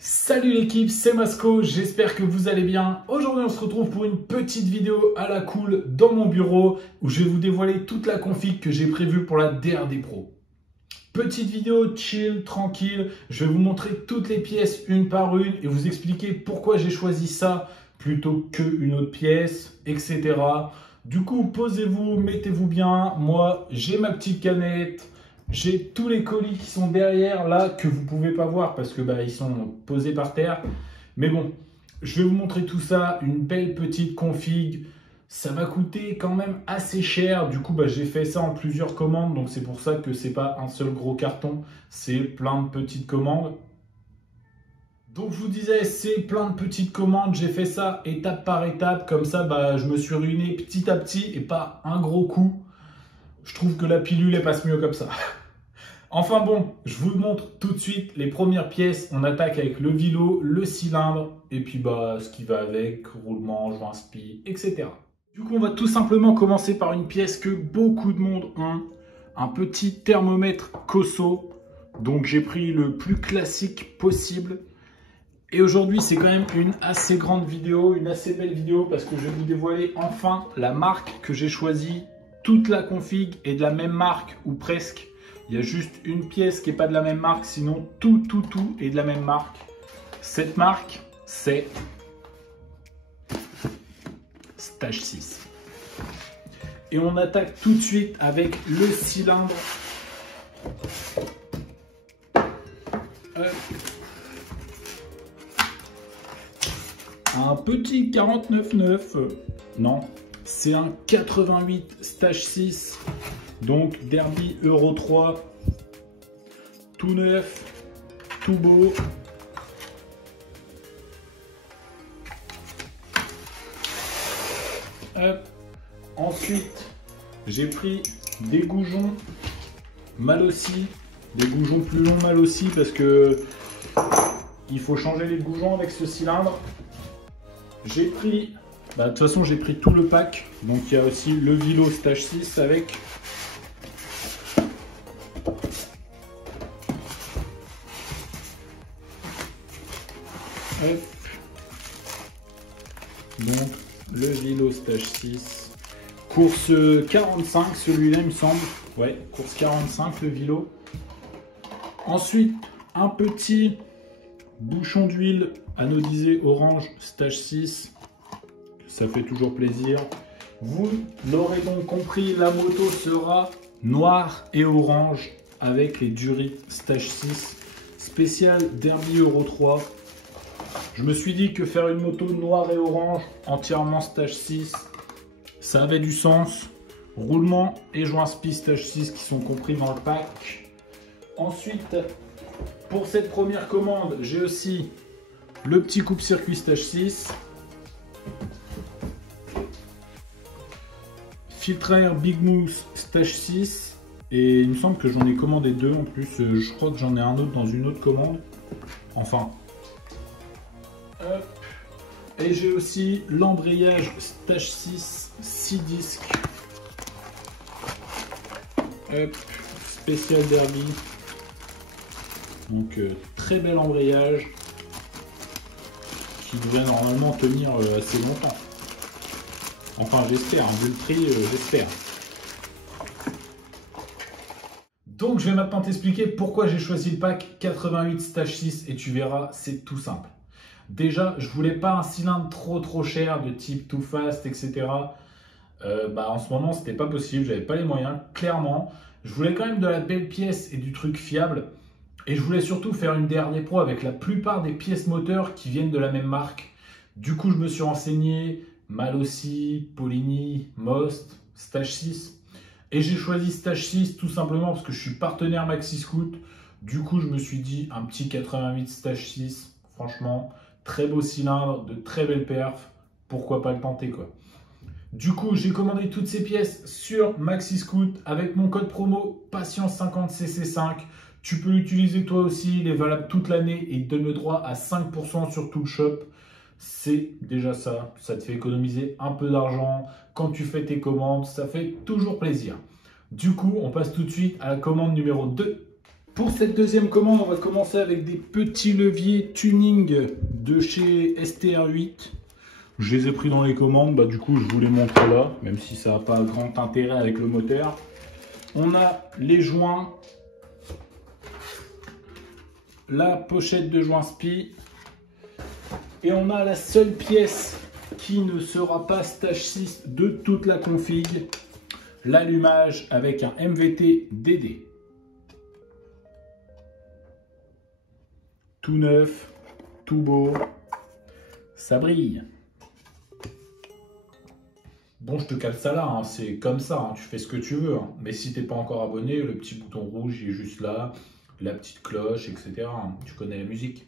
Salut l'équipe, c'est Masco, j'espère que vous allez bien. Aujourd'hui on se retrouve pour une petite vidéo à la cool dans mon bureau où je vais vous dévoiler toute la config que j'ai prévue pour la DRD Pro. Petite vidéo chill, tranquille, je vais vous montrer toutes les pièces une par une et vous expliquer pourquoi j'ai choisi ça plutôt qu'une autre pièce, etc. Du coup, posez-vous, mettez-vous bien. Moi, j'ai ma petite canette. J'ai tous les colis qui sont derrière là que vous ne pouvez pas voir parce que ils sont posés par terre. Mais bon, je vais vous montrer tout ça, une belle petite config. Ça m'a coûté quand même assez cher. Du coup, j'ai fait ça en plusieurs commandes. Donc c'est pour ça que c'est pas un seul gros carton. C'est plein de petites commandes. Donc je vous disais, c'est plein de petites commandes. J'ai fait ça étape par étape. Comme ça, je me suis ruiné petit à petit et pas un gros coup. Je trouve que la pilule elle passe mieux comme ça. Enfin bon, je vous montre tout de suite les premières pièces. On attaque avec le vilo, le cylindre et puis ce qui va avec, roulement, joint spi, etc. Du coup, on va tout simplement commencer par une pièce que beaucoup de monde ont. Un petit thermomètre Cosso. Donc j'ai pris le plus classique possible. Et aujourd'hui, c'est quand même une assez grande vidéo, une assez belle vidéo parce que je vais vous dévoiler enfin la marque que j'ai choisie. Toute la config est de la même marque ou presque. Il y a juste une pièce qui n'est pas de la même marque, sinon tout est de la même marque. Cette marque, c'est Stage 6. Et on attaque tout de suite avec le cylindre. Un petit 49,9. Non, c'est un 88 Stage 6. Donc Derby Euro 3. Tout neuf, tout beau. Hop. Ensuite, j'ai pris des goujons mal aussi. Des goujons plus longs mal aussi parce que il faut changer les goujons avec ce cylindre. J'ai pris, de toute façon j'ai pris tout le pack. Donc il y a aussi le vilo Stage 6 avec. Hop. Donc le vilo Stage 6. Course 45 celui-là il me semble. Ouais, course 45 le vilo. Ensuite un petit bouchon d'huile anodisé orange Stage 6. Ça fait toujours plaisir. Vous l'aurez donc compris, la moto sera noire et orange avec les durites Stage 6 spécial Derby Euro 3. Je me suis dit que faire une moto noire et orange entièrement Stage 6, ça avait du sens. Roulement et joint spi Stage 6 qui sont compris dans le pack. Ensuite, pour cette première commande, j'ai aussi le petit coupe-circuit Stage 6. Filtre à air Big Mousse Stage 6. Et il me semble que j'en ai commandé deux en plus. Je crois que j'en ai un autre dans une autre commande. Enfin. Hop. Et j'ai aussi l'embrayage Stage 6 6 disques. Hop. Spécial Derby. Donc très bel embrayage qui devrait normalement tenir assez longtemps. Enfin j'espère, vu le prix, j'espère. Donc je vais maintenant t'expliquer pourquoi j'ai choisi le pack 88 Stage 6 et tu verras, c'est tout simple. Déjà, je voulais pas un cylindre trop cher de type Too Fast, etc. En ce moment, c'était pas possible, j'avais pas les moyens, clairement. Je voulais quand même de la belle pièce et du truc fiable. Et je voulais surtout faire une DRD Pro avec la plupart des pièces moteurs qui viennent de la même marque. Du coup, je me suis renseigné, Malossi, Polini, Most, Stage 6. Et j'ai choisi Stage 6 tout simplement parce que je suis partenaire Maxi Scoot. Du coup, je me suis dit un petit 88 Stage 6. Franchement, très beau cylindre, de très belles perfs. Pourquoi pas le tenter quoi. Du coup, j'ai commandé toutes ces pièces sur Maxi Scoot avec mon code promo Patience50cc5. Tu peux l'utiliser toi aussi, il est valable toute l'année et il te donne le droit à 5% sur tout le shop. C'est déjà ça, ça te fait économiser un peu d'argent quand tu fais tes commandes, ça fait toujours plaisir. Du coup, on passe tout de suite à la commande numéro 2. Pour cette deuxième commande, on va commencer avec des petits leviers tuning de chez STR8. Je les ai pris dans les commandes, du coup je vous les montre là, même si ça n'a pas grand intérêt avec le moteur. On a les joints, la pochette de joint SPI, et on a la seule pièce qui ne sera pas Stage 6 de toute la config, l'allumage avec un MVT DD. Tout neuf, tout beau, ça brille. Bon, je te cale ça là, hein, c'est comme ça, hein, tu fais ce que tu veux. Hein. Mais si t'es pas encore abonné, le petit bouton rouge il est juste là, la petite cloche, etc. Hein, tu connais la musique.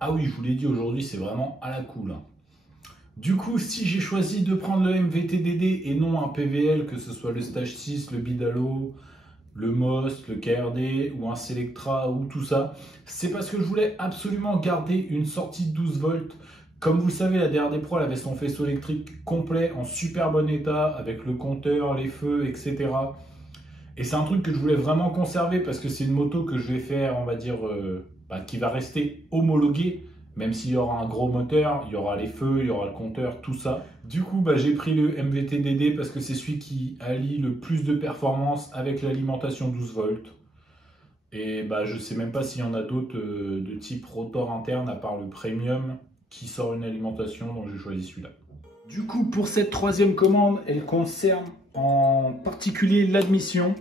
Ah oui, je vous l'ai dit, aujourd'hui c'est vraiment à la cool. Hein. Du coup, si j'ai choisi de prendre le MVT-DD et non un PVL, que ce soit le Stage 6, le Bidalo, le MOS, le KRD ou un Selectra ou tout ça, c'est parce que je voulais absolument garder une sortie de 12 volts. Comme vous le savez, la DRD Pro elle avait son faisceau électrique complet en super bon état avec le compteur, les feux, etc. Et c'est un truc que je voulais vraiment conserver parce que c'est une moto que je vais faire, on va dire, qui va rester homologuée. Même s'il y aura un gros moteur, il y aura les feux, il y aura le compteur, tout ça. Du coup, j'ai pris le MVT-DD parce que c'est celui qui allie le plus de performance avec l'alimentation 12 volts. Et je ne sais même pas s'il y en a d'autres de type rotor interne à part le Premium qui sort une alimentation, donc j'ai choisi celui-là. Du coup, pour cette troisième commande, elle concerne en particulier l'admission.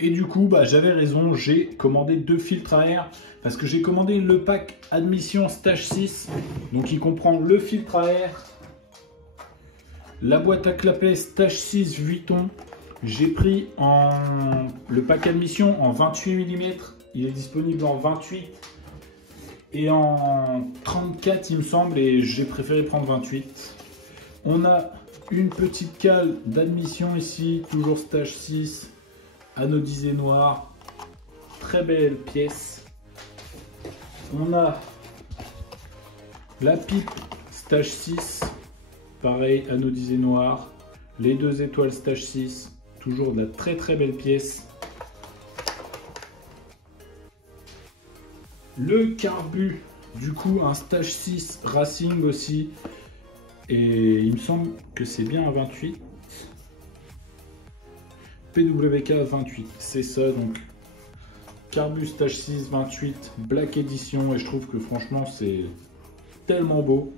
Et du coup, j'avais raison, j'ai commandé 2 filtres à air parce que j'ai commandé le pack admission Stage 6. Donc il comprend le filtre à air, la boîte à clapet Stage 6 Vuitton. J'ai pris le pack admission en 28 mm. Il est disponible en 28 et en 34 il me semble, et j'ai préféré prendre 28. On a une petite cale d'admission ici, toujours Stage 6. Anodisé noir, très belle pièce. On a la pipe Stage 6, pareil, anodisé noir. Les 2 étoiles Stage 6, toujours de la très belle pièce. Le carbu, du coup un Stage 6 Racing aussi. Et il me semble que c'est bien un 28. PWK 28, c'est ça, donc carbu Stage 6 28 Black Edition, et je trouve que franchement c'est tellement beau.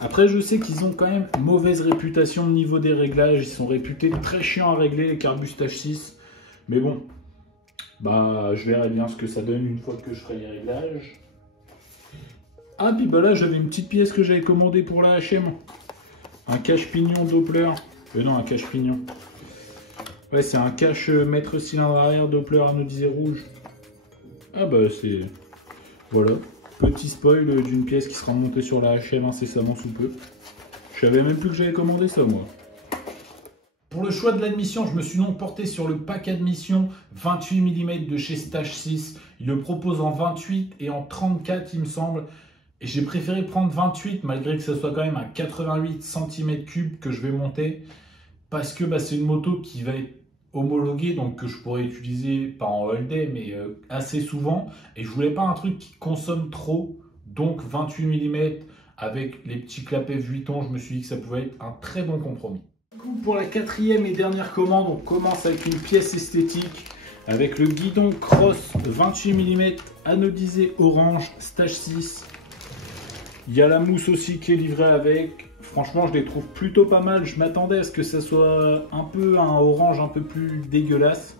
Après je sais qu'ils ont quand même mauvaise réputation au niveau des réglages, ils sont réputés très chiants à régler les carbu Stage 6, mais bon, je verrai bien ce que ça donne une fois que je ferai les réglages. Ah puis là j'avais une petite pièce que j'avais commandée pour la HM, un cache-pignon Doppler, non un cache-pignon. Ouais, c'est un cache mètre cylindre arrière Doppler anodisé rouge. Ah c'est... Voilà. Petit spoil d'une pièce qui sera montée sur la HM incessamment sous peu. Je savais même plus que j'avais commandé ça moi. Pour le choix de l'admission, je me suis donc porté sur le pack admission 28 mm de chez Stage 6. Il le propose en 28 et en 34 il me semble. Et j'ai préféré prendre 28 malgré que ce soit quand même un 88 cm3 que je vais monter. Parce que c'est une moto qui va être homologuée, donc que je pourrais utiliser, pas en all day, mais assez souvent. Et je voulais pas un truc qui consomme trop, donc 28 mm avec les petits clapets Vuitton, je me suis dit que ça pouvait être un très bon compromis. Du coup, pour la quatrième et dernière commande, on commence avec une pièce esthétique, avec le guidon Cross 28 mm anodisé orange Stage 6. Il y a la mousse aussi qui est livrée avec. Franchement, je les trouve plutôt pas mal. Je m'attendais à ce que ça soit un peu un orange un peu plus dégueulasse.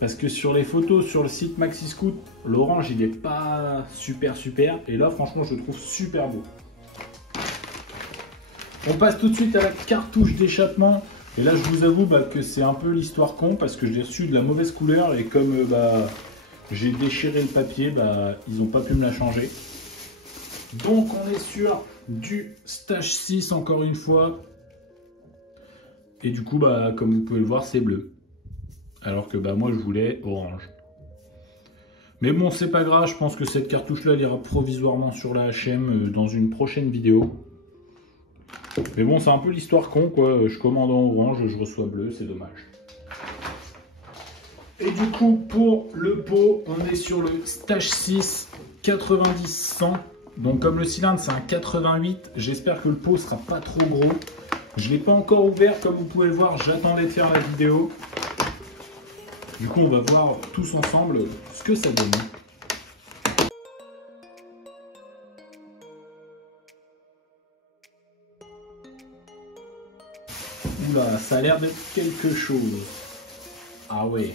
Parce que sur les photos sur le site MaxiScoot, l'orange il n'est pas super. Et là, franchement, je le trouve super beau. On passe tout de suite à la cartouche d'échappement. Et là, je vous avoue que c'est un peu l'histoire con parce que je l'ai reçu de la mauvaise couleur. Et comme j'ai déchiré le papier, ils n'ont pas pu me la changer. Donc, on est sur du Stage 6 encore une fois. Et du coup, comme vous pouvez le voir, c'est bleu. Alors que moi, je voulais orange. Mais bon, c'est pas grave. Je pense que cette cartouche-là, elle ira provisoirement sur la HM dans une prochaine vidéo. Mais bon, c'est un peu l'histoire con, quoi. Je commande en orange, je reçois bleu, c'est dommage. Et du coup, pour le pot, on est sur le Stage 6 90-100. Donc comme le cylindre, c'est un 88, j'espère que le pot sera pas trop gros. Je ne l'ai pas encore ouvert, comme vous pouvez le voir, j'attendais de faire la vidéo. Du coup, on va voir tous ensemble ce que ça donne. Oula, ça a l'air d'être quelque chose. Ah ouais.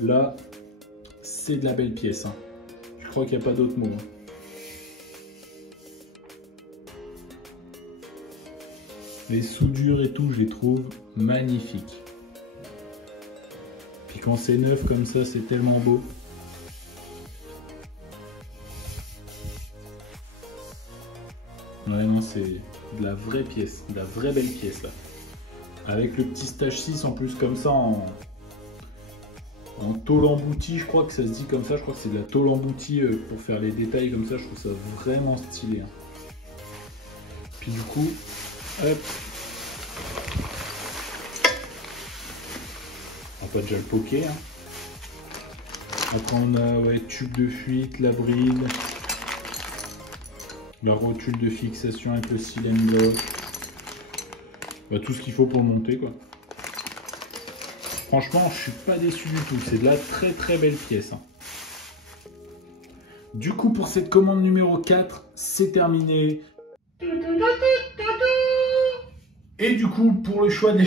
Là, c'est de la belle pièce. Hein. Je crois qu'il n'y a pas d'autre mot. Hein. Les soudures et tout, je les trouve magnifiques. Puis quand c'est neuf comme ça, c'est tellement beau. Ouais, non, c'est de la vraie pièce, de la vraie belle pièce là. Avec le petit Stage 6 en plus comme ça en tôle emboutie, je crois que ça se dit comme ça, je crois que c'est de la tôle emboutie pour faire les détails comme ça, je trouve ça vraiment stylé. Hein. Puis du coup, hop. On va déjà le poker. Hein. Après on a ouais, tube de fuite, la bride, la rotule de fixation avec le silène bloc. Bah, tout ce qu'il faut pour le monter quoi. Franchement, je suis pas déçu du tout. C'est de la très très belle pièce. Hein. Du coup, pour cette commande numéro 4, c'est terminé. Et du coup, pour le choix de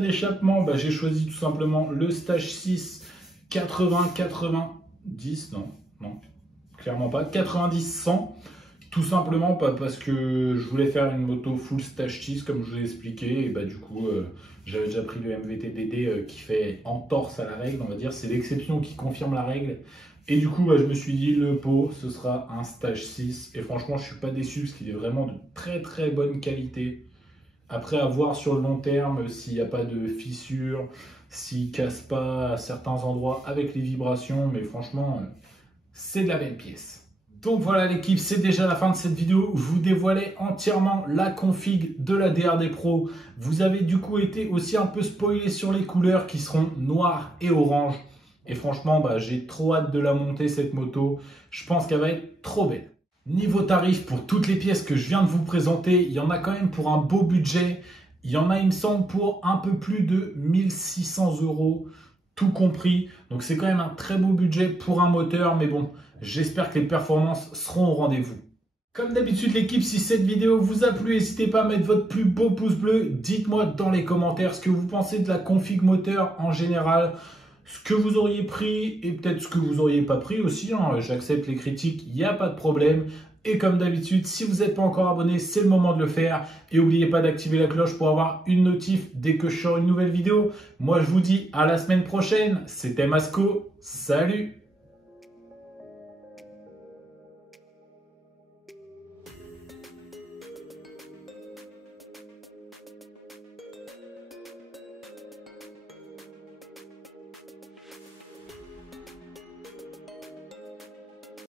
l'échappement, bah, j'ai choisi tout simplement le Stage 6 80-90. Non, clairement pas. 90-100. Tout simplement pas parce que je voulais faire une moto full Stage 6 comme je vous l'ai expliqué. Et bah du coup, j'avais déjà pris le MVT-DD qui fait entorse à la règle, on va dire. C'est l'exception qui confirme la règle. Et du coup, bah, je me suis dit, le pot, ce sera un Stage 6. Et franchement, je suis pas déçu parce qu'il est vraiment de très très bonne qualité. Après, à voir sur le long terme s'il n'y a pas de fissures, s'il casse pas à certains endroits avec les vibrations. Mais franchement, c'est de la belle pièce. Donc voilà l'équipe, c'est déjà la fin de cette vidéo où je vous dévoilais entièrement la config de la DRD Pro. Vous avez du coup été aussi un peu spoilé sur les couleurs qui seront noires et orange. Et franchement, bah, j'ai trop hâte de la monter cette moto. Je pense qu'elle va être trop belle. Niveau tarif, pour toutes les pièces que je viens de vous présenter, il y en a quand même pour un beau budget. Il y en a, il me semble, pour un peu plus de 1600 €, tout compris. Donc c'est quand même un très beau budget pour un moteur, mais bon, j'espère que les performances seront au rendez-vous. Comme d'habitude l'équipe, si cette vidéo vous a plu, n'hésitez pas à mettre votre plus beau pouce bleu. Dites-moi dans les commentaires ce que vous pensez de la config moteur en général, ce que vous auriez pris et peut-être ce que vous n'auriez pas pris aussi. Hein. J'accepte les critiques, il n'y a pas de problème. Et comme d'habitude, si vous n'êtes pas encore abonné, c'est le moment de le faire. Et n'oubliez pas d'activer la cloche pour avoir une notif dès que je sors une nouvelle vidéo. Moi, je vous dis à la semaine prochaine. C'était Masco. Salut!